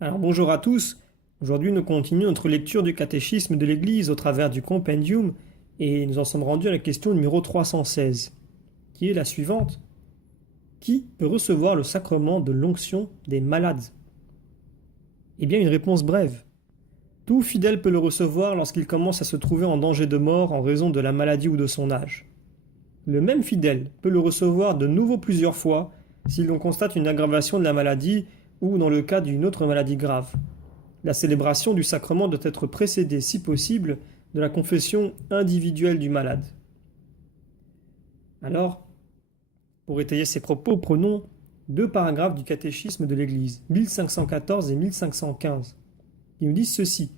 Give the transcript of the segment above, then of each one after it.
Alors bonjour à tous, aujourd'hui nous continuons notre lecture du catéchisme de l'Église au travers du compendium et nous en sommes rendus à la question numéro 316, qui est la suivante. Qui peut recevoir le sacrement de l'onction des malades? Eh bien une réponse brève. Tout fidèle peut le recevoir lorsqu'il commence à se trouver en danger de mort en raison de la maladie ou de son âge. Le même fidèle peut le recevoir de nouveau plusieurs fois si l'on constate une aggravation de la maladie ou dans le cas d'une autre maladie grave. La célébration du sacrement doit être précédée, si possible, de la confession individuelle du malade. Alors, pour étayer ces propos, prenons deux paragraphes du catéchisme de l'Église, 1514 et 1515, qui nous disent ceci.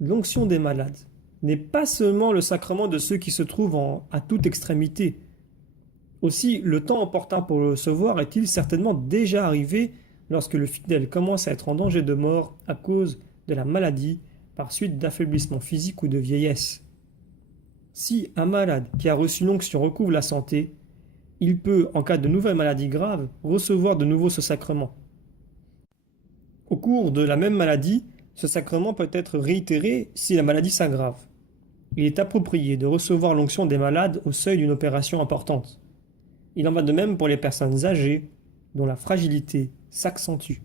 L'onction des malades n'est pas seulement le sacrement de ceux qui se trouvent à toute extrémité. Aussi, le temps opportun pour le recevoir est-il certainement déjà arrivé lorsque le fidèle commence à être en danger de mort à cause de la maladie par suite d'affaiblissement physique ou de vieillesse. Si un malade qui a reçu l'onction recouvre la santé, il peut, en cas de nouvelle maladie grave, recevoir de nouveau ce sacrement. Au cours de la même maladie, ce sacrement peut être réitéré si la maladie s'aggrave. Il est approprié de recevoir l'onction des malades au seuil d'une opération importante. Il en va de même pour les personnes âgées dont la fragilité s'accentue.